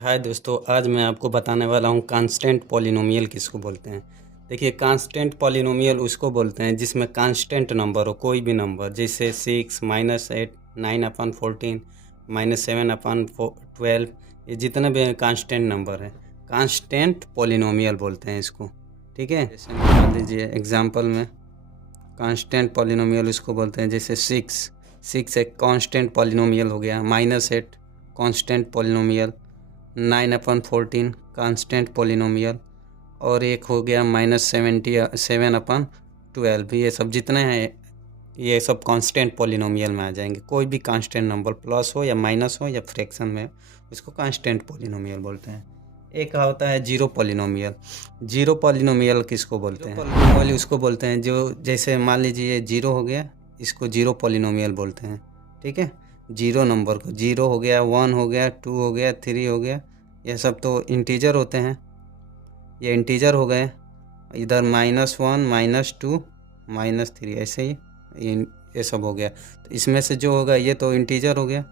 हाय दोस्तों, आज मैं आपको बताने वाला हूँ कांस्टेंट पॉलिनोमियल किसको बोलते हैं। देखिए, कांस्टेंट पॉलिनोमियल उसको बोलते हैं जिसमें कांस्टेंट नंबर हो, कोई भी नंबर, जैसे 6 -8 9/14 -7/12, ये जितने भी कांस्टेंट नंबर है कांस्टेंट पॉलिनोमियल बोलते हैं इसको। ठीक है, जैसे मान लीजिए एग्जांपल में कांस्टेंट पॉलिनोमियल उसको बोलते हैं, जैसे 6 एक कांस्टेंट पॉलिनोमियल हो गया, -8 कांस्टेंट पॉलिनोमियल, 9/14 कांस्टेंट पॉलिनोमियल, और एक हो गया -7/12। ये सब जितने हैं ये सब कांस्टेंट पॉलिनोमियल में आ जाएंगे। कोई भी कांस्टेंट नंबर प्लस हो या माइनस हो या फ्रैक्शन में, इसको कांस्टेंट पॉलिनोमियल बोलते हैं। एक होता है जीरो पॉलिनोमियल। जीरो पॉलिनोमियल किसको बोलते हैं? पॉलिनोमियल उसको बोलते हैं जो, जैसे मान लीजिए ये जीरो हो गया, इसको जीरो पॉलिनोमियल बोलते हैं। ठीक है, जीरो नंबर को, जीरो हो गया, 1 हो गया, 2 हो गया, 3 हो गया, ये सब तो इंटीजर होते हैं, ये इंटीजर हो गए। इधर -1 -2 -3 ऐसे ही ये सब हो गया। तो इसमें से जो होगा ये तो इंटीजर हो गया,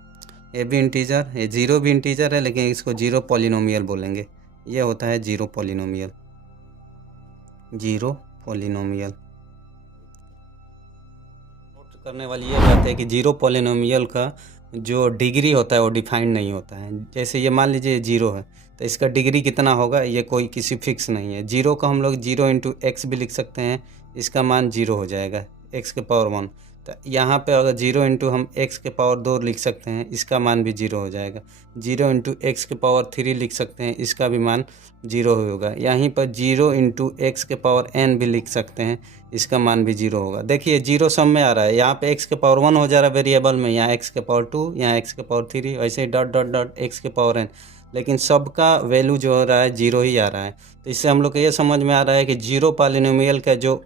ये भी इंटीजर, ये जीरो भी इंटीजर है, लेकिन इसको जीरो पॉलिनोमियल बोलेंगे। ये होता है zero polynomial. Zero polynomial note करने वाली ये बात है कि जीरो पॉलिनोमियल का जो डिग्री होता है वो डिफाइंड नहीं होता है। जैसे ये मान लीजिए जीरो है, तो इसका डिग्री कितना होगा ये कोई किसी फिक्स नहीं है। जीरो का हम लोग 0 × x भी लिख सकते हैं, इसका मान 0 हो जाएगा, x⁻1। तो यहाँ पे अगर 0 × हम x⁻2 लिख सकते हैं, इसका मान भी 0 हो जाएगा। 0 × x⁻3 लिख सकते हैं, इसका भी मान 0 होगा। यहीं पर 0 × x⁻n भी लिख सकते हैं, इसका मान भी 0 होगा। देखिए जीरो सब में आ रहा है, यहाँ पे x⁻1 हो जा रहा है वेरिएबल में, यहाँ x⁻2, यहाँ x⁻3, ऐसे ही डॉट डॉट डॉट x⁻n, लेकिन सबका वैल्यू जो हो रहा है 0 ही आ रहा है। तो इससे हम लोग को ये समझ में आ रहा है कि जीरो पॉलिनोमियल का जो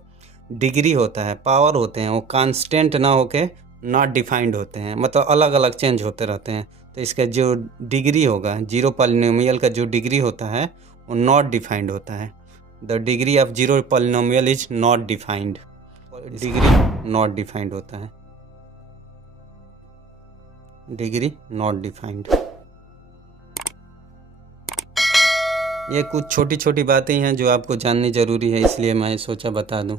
डिग्री होता है, पावर होते हैं, वो कांस्टेंट ना होके नॉट डिफाइंड होते हैं, मतलब अलग अलग चेंज होते रहते हैं। तो इसका जो डिग्री होगा, जीरो पॉलिनोमियल का जो डिग्री होता है वो नॉट डिफाइंड होता है। The degree of zero polynomial is not defined. Degree not defined होता है, डिग्री नॉट डिफाइंड। ये कुछ छोटी छोटी बातें हैं जो आपको जाननी ज़रूरी है, इसलिए मैं सोचा बता दूं।